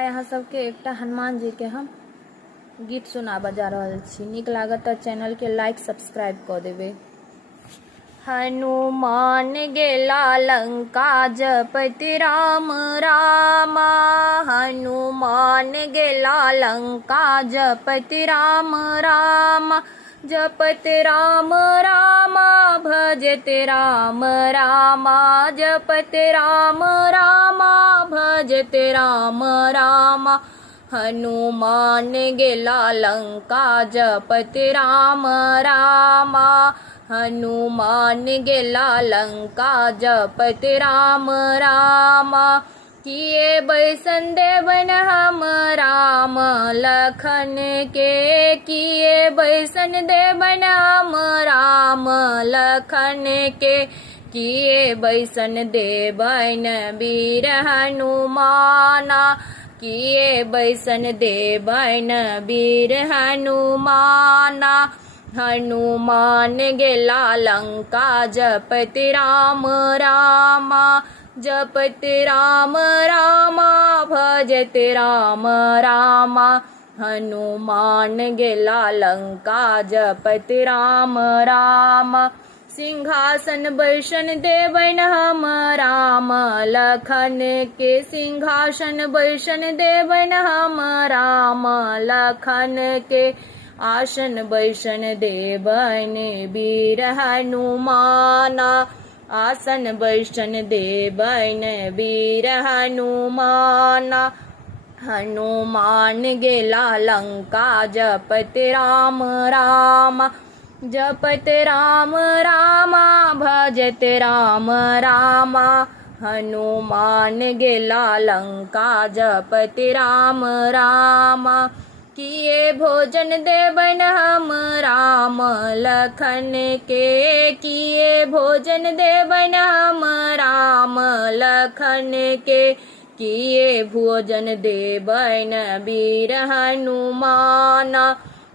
आइ अहाँ सबके एकटा हनुमान जी के हम गीत सुना बजा रहल छी। नीक लागत तऽ चैनल के लाइक सब्सक्राइब कऽ देबै। हनुमान गेला लंका जपति राम रामा, हनुमान गेला लंका जपति राम रामा, जपति राम रामा भजते राम रामा, जपति राम रामा भजते राम रामा। हनुमान गेला लंका जपति राम रामा, हनुमान गेला लंका जपति राम रामा। किए बैसन देवन हम राम लखन के, किए बैसन देवन हम राम लखन के, किए बैसन देवन वीर हनुमाना, किए बैसन देवन वीर हनुमाना। हनुमान गेला लंका जपति राम रामा, जपति राम रामा भजते राम रामा। हनुमान गेला लंका जपति राम रामा, सिंहासन बैसन देवन हम राम लखन के, सिंहासन बैसन देवन हम राम लखन के, आसन बैसन देवन वीर हनुमाना, आसन बैसन देवन वीर हनुमाना। हनुमान गेला लंका जपति राम रामा, जपति राम रामा भजते राम रामा। हनुमान गेला लंका जपति राम रामा, किए भोजन देवन हम राम लखन के, किए भोजन देवन हम राम लखन के, किए भोजन देवन वीर हनुमाना,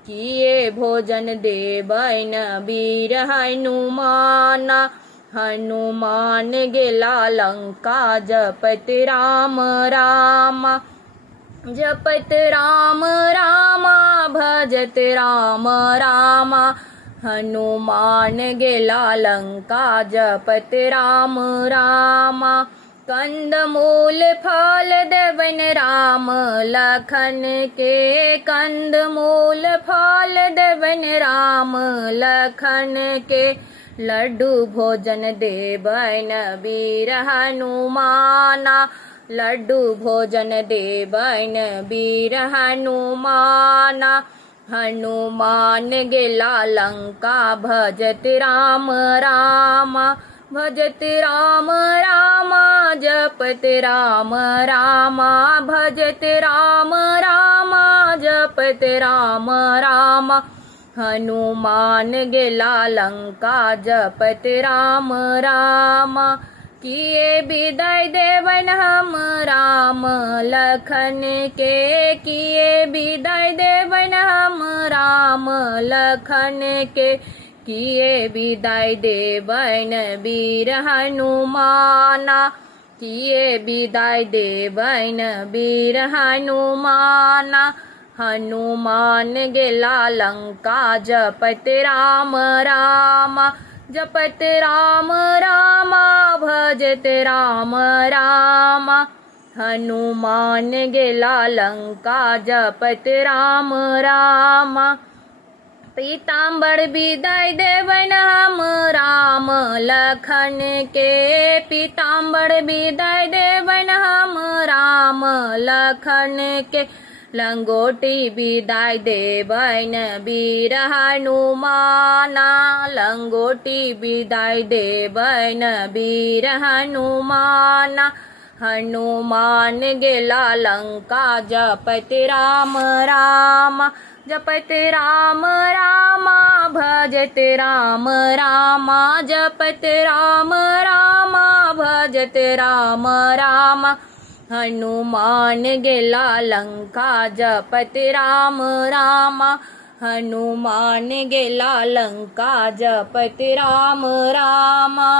किए भोजन देवन वीर हनुमाना। हनुमान गेला लंका जपति राम रामा, जपति राम रामा भजते राम रामा। हनुमान गेला लंका जपति राम रामा, कंदमूल फल देवन राम लखन के, कंदमूल फल देवन राम लखन के, लड्डू भोजन देवन वीर हनुमाना, लड्डू भोजन देवन वीर हनुमाना। हनुमान गेला लंका भजति राम रामा, भजति राम रामा जपति राम रामा, भजति राम रामा जपति राम रामा। हनुमान गेला लंका जपति राम रामा, किए विदाई देवन हम राम लखन के, किए विदाई देवन हम राम लखन के, किए विदाई देवन वीर हनुमाना, किए विदाई देवन वीर हनुमाना। हनुमान गेला लंका जपति राम रामा, जपति राम रामा भजते राम रामा। हनुमान गेला लंका जपति राम रामा, पीताम्बर विदाई देवन हम राम लखन के, पीताम्बर विदाई देवन हम राम लखन के, लंगोटी विदाई देवन वीर हनुमाना, लंगोटी विदाई देवन वीर हनुमाना। हनुमान गेला लंका जपति राम रामा, जपति राम रामा भजते राम रामा, जपति राम रामा भजते राम रामा। हनुमान गेला लंका जपति राम रामा, हनुमान गेला लंका जपति राम रामा।